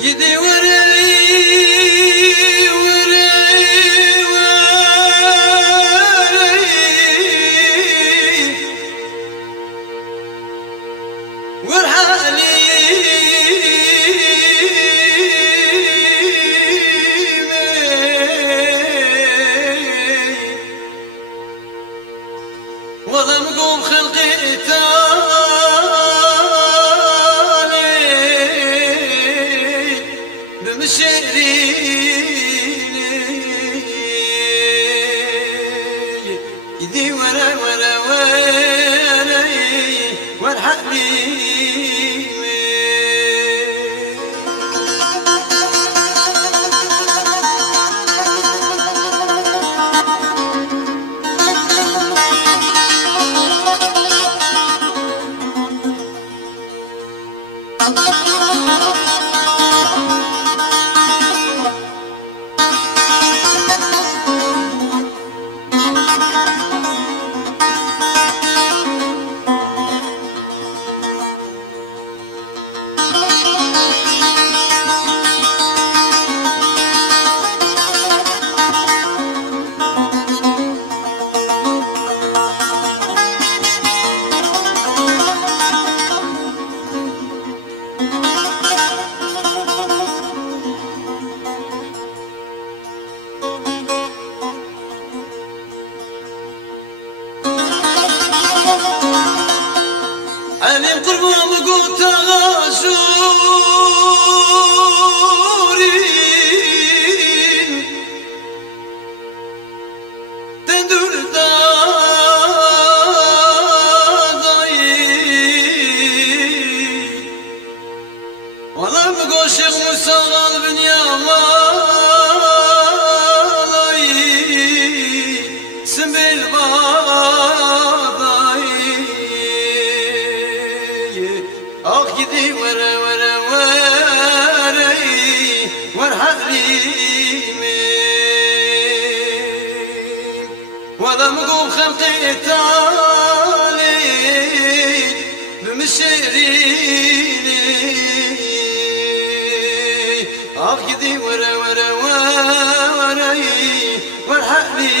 يدي وري وري ورحالي وضم قوم خلقي تالي بمشيريني يدي ورا ورا وري والحبيب عليم قربان قلت غاشورين تندور داضي والله مقوشق مسال بنياماضي سمي آخ يدي ورا ورا وري والحليمي وضم قوم خلقي تالي بمشيريني آخ يدي ورا ورا وري والحليمي